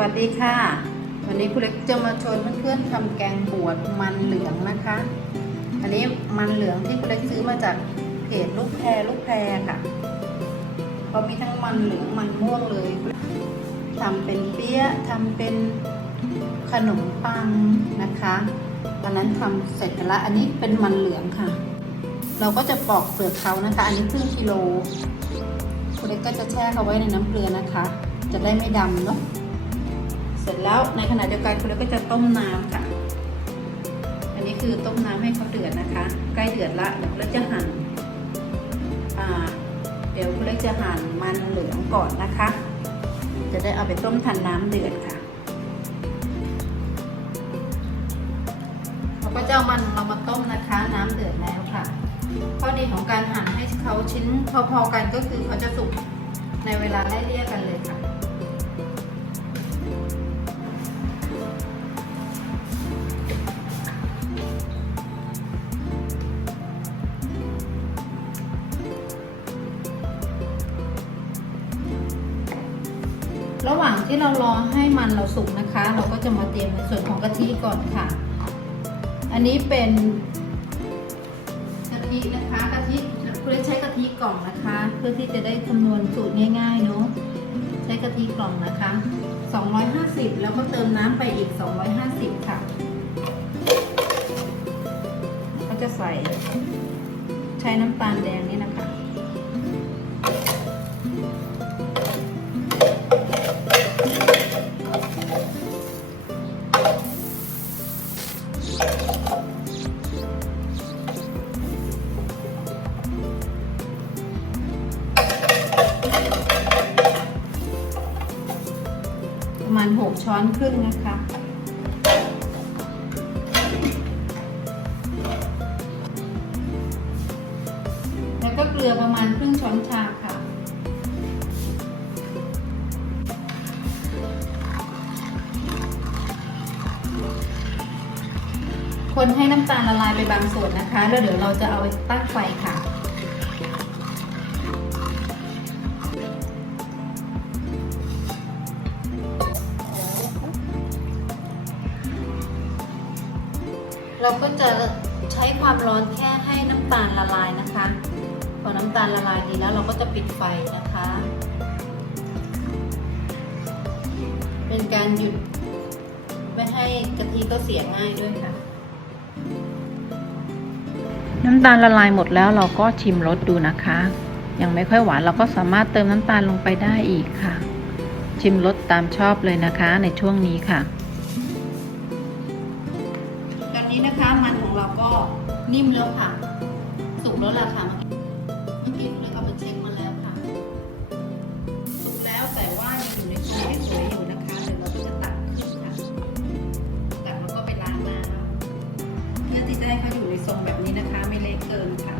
วัสดีค่ะ วันนี้คุณเล็กจะมาชวนเพื่อนๆทำแกงบวชมันเหลืองนะคะ อันนี้มันเหลืองที่คุณเล็กซื้อมาจากเพจลูกแพรลูกแพรค่ะเขามีทั้งมันเหลืองมันม่วงเลยทำเป็นเปี๊ยะทำเป็นขนมปังนะคะอันนั้นทำเสร็จแล้วอันนี้เป็นมันเหลืองค่ะ เราก็จะปอกเปลือกเขานะคะ อันนี้ครึ่งกิโลคุณเล็กก็จะแช่เขาไว้ในน้ำเกลือนะคะ จะได้ไม่ดำเนาะ เสร็จแล้วในขณะเดียวกันคุณเล็กก็จะต้มน้ำค่ะ อันนี้คือต้มน้ำให้เขาเดือดนะคะ ใกล้เดือดละเดี๋ยวคุณเล็กจะหั่นอ่าเดี๋ยวคุณเล็กจะหั่นมันเหลืองก่อนนะคะ จะได้เอาไปต้มทันน้ำเดือดค่ะเราก็จะเอามันเรามาต้มนะคะ น้ำเดือดแล้วค่ะข้อดีของการหั่นให้เขาชิ้นพอๆกันก็คือเขาจะสุกในเวลาไล่เลี่ยกันเลยค่ะ ที่เรารอให้มันเราสุกนะคะ เราก็จะมาเตรียมในส่วนของกะทิก่อนค่ะ อันนี้เป็นกะทินะคะกะทิคุณเล็กใช้กะทิกล่องนะคะ เพื่อที่จะได้คำนวณสูตรง่ายๆเนาะใช้กะทิกล่องนะคะ 250 แล้วก็เติมน้ำไปอีก 250 ค่ะ ก็จะใส่ใช้น้ำตาลแดงนี่นะคะ ประมาณ 6 ช้อนครึ่งนะคะ แล้วก็เกลือประมาณครึ่งช้อนชาค่ะ คนให้น้ำตาลละลายไปบางส่วนนะคะ แล้วเดี๋ยวเราจะเอาไปตั้งไฟค่ะ เราก็จะใช้ความร้อนแค่ให้น้ำตาลละลายนะคะ พอน้ำตาลละลายดีแล้วเราก็จะปิดไฟนะคะ เป็นการหยุดไม่ให้กะทิก็เสียง่ายด้วยค่ะ น้ำตาลละลายหมดแล้วเราก็ชิมรสดูนะคะ ยังไม่ค่อยหวานเราก็สามารถเติมน้ำตาลลงไปได้อีกค่ะ ชิมรสตามชอบเลยนะคะในช่วงนี้ค่ะ นนี้นะคะ มันของเราก็นิ่มแล้วค่ะ สุกแล้วล่ะค่ะเมื่อกี้เมื่อกี้เราเอามาเช็คมาแล้วค่ะ สุกแล้วแต่ว่ายังอยู่ในช้ไม่สวยอยู่นะคะเดี๋ยวเราก็จะตักขึ้นค่ะตักแล้วก็ไปล้างน้ำเพื่อที่จะให้เขาอยู่ในทรงแบบนี้นะคะ ไม่เละเกินค่ะ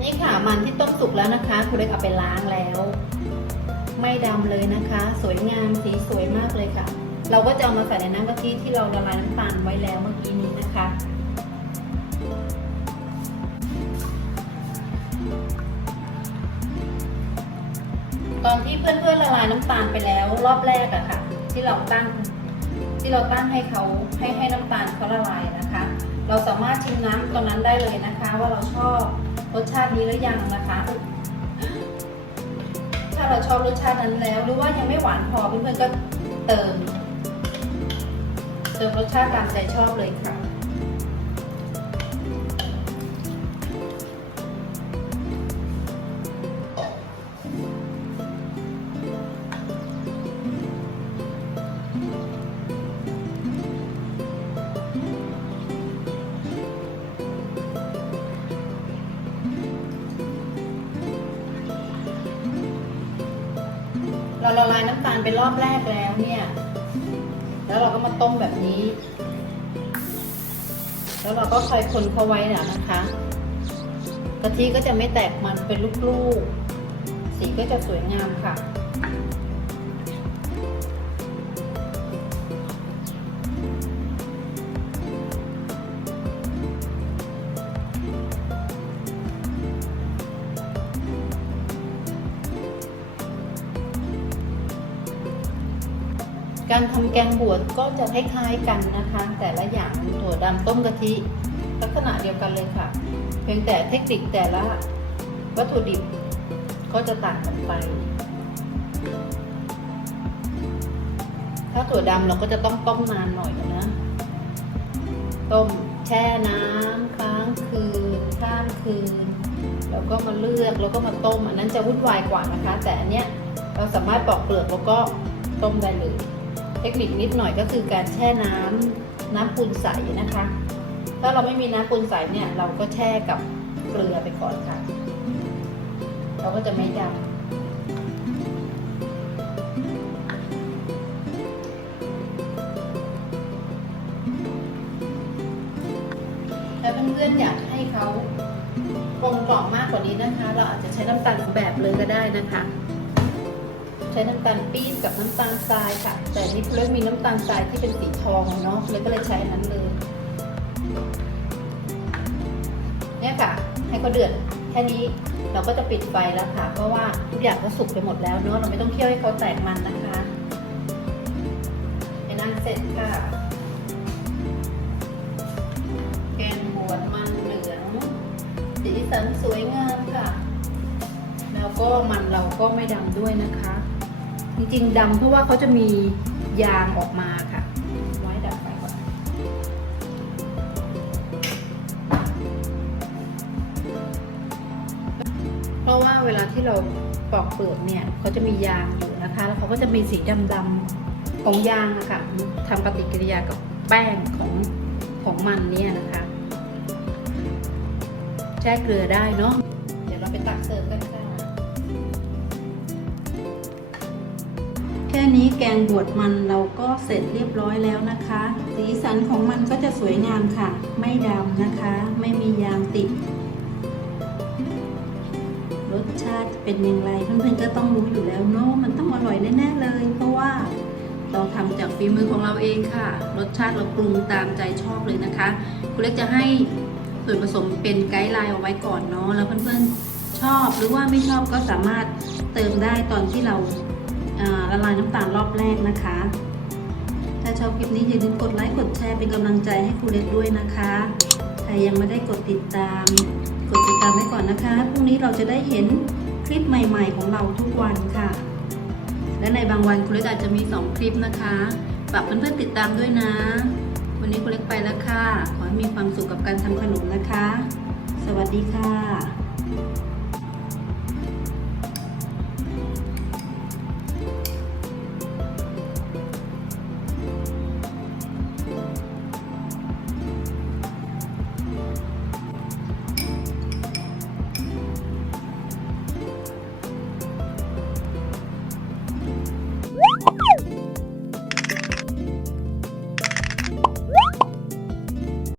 นี่ค่ะมันที่ต้มสุกแล้วนะคะคุณเล็กเอาไปล้างแล้ว ไม่ดำเลยนะคะ สวยงามสีสวยมากเลยค่ะ เราก็จะเอามาใส่ในน้ำกะทิที่เราละลายน้ำตาลไว้แล้วเมื่อกี้นี้นะคะตอนที่เพื่อนๆละลายน้ำตาลไปแล้วรอบแรกอะค่ะ ที่เราตั้งที่เราตั้งให้เขาให้ให้น้ำตาลเขาละลายนะคะ เราสามารถชิมน้ำตอนนั้นได้เลยนะคะ ว่าเราชอบรสชาตินี้หรือยังนะคะ ถ้าเราชอบรสชาตินั้นแล้วหรือว่ายังไม่หวานพอเพื่อนๆก็เติม ติมรสชาติตามใจชอบเลยค่ะเราละลายน้ำตาลไปรอบแรกแล้วเนี่ย แล้วเราก็มาต้มแบบนี้ แล้วเราก็คอยคนเขาไว้นะนะคะกะทิก็จะไม่แตกมันเป็นลูกๆ สีก็จะสวยงามค่ะ การทำแกงบวชก็จะคล้ายๆกันนะคะ แต่ละอย่างถั่วดำต้มกะทิ ลักษณะเดียวกันเลยค่ะ เพียงแต่เทคนิคแต่ละวัตถุดิบก็จะต่างกันไป ถ้าถั่วดำเราก็จะต้องต้มนานหน่อยนะ ต้มแช่น้ำค้างคืนข้ามคืน แล้วก็มาเลือกแล้วก็มาต้ม อันนั้นจะวุ่นวายกว่านะคะ แต่อันเนี้ยเราสามารถปอกเปลือกแล้วก็ต้มได้เลย เทคนิคนิดหน่อยก็คือการแช่น้ำน้ำปูนใสนะคะ ถ้าเราไม่มีน้ำปูนใสเนี่ย เราก็แช่กับเกลือไปก่อนค่ะ เราก็จะไม่ดำแล้วเพื่อนๆอยากให้เขากลมกล่อมมากกว่านี้นะคะ เราอาจจะใช้น้ำตาลแบบเลยก็ได้นะคะ ใช้น้ำตาลปี๊บกับน้ำตาลทรายค่ะ แต่นี่เลือกมีน้ำตาลทรายที่เป็นสีทองเนาะเลยก็เลยใช้อันนั้นเลย เนี่ยค่ะ ให้เขาเดือดแค่นี้เราก็จะปิดไฟแล้วค่ะ เพราะว่าทุกอย่างก็สุกไปหมดแล้วเนาะเราไม่ต้องเคี่ยวให้เขาแตกมันนะคะเป็นอันเสร็จค่ะแกงบวชมันเหลืองสีสันสวยงามค่ะ แล้วก็มันเราก็ไม่ดำด้วยนะคะ จริงๆดำเพราะว่าเขาจะมียางออกมาค่ะไว้ดับไฟก่อนเพราะว่าเวลาที่เราปอกเปลือกเนี่ยเขาจะมียางอยู่นะคะ แล้วเขาก็จะมีสีดำๆของยางอะค่ะทำปฏิกิริยากับแป้งของของมันเนี่ยนะคะแช่เกลือได้เนาะเดี๋ยวเราไปตักเสิร์ฟกัน นี้แกงบวชมันเราก็เสร็จเรียบร้อยแล้วนะคะ สีสันของมันก็จะสวยงามค่ะ ไม่ดำนะคะ ไม่มียางติด รสชาติเป็นอย่างไรเพื่อนๆก็ต้องรู้อยู่แล้วเนาะมันต้องอร่อยแน่ๆเลย เพราะว่าเราทำจากฝีมือของเราเองค่ะ รสชาติเราปรุงตามใจชอบเลยนะคะคุณเล็กจะให้ส่วนผสมเป็นไกด์ไลน์เอาไว้ก่อนเนาะแล้วเพื่อนๆชอบหรือว่าไม่ชอบก็สามารถเติมได้ตอนที่เรา ละลายน้ำตาลรอบแรกนะคะ ถ้าชอบคลิปนี้อย่าลืมกดไลค์กดแชร์เป็นกำลังใจให้ครูเล็กด้วยนะคะใครยังไม่ได้กดติดตาม กดติดตามไว้ก่อนนะคะพรุ่งนี้เราจะได้เห็นคลิปใหม่ ๆ ของเราทุกวันค่ะ และในบางวันครูเล็กอาจจะมี 2 คลิปนะคะฝากเพื่อนๆติดตามด้วยนะ วันนี้ครูเล็กไปแล้วค่ะ ขอให้มีความสุขกับการทำขนมนะคะ สวัสดีค่ะ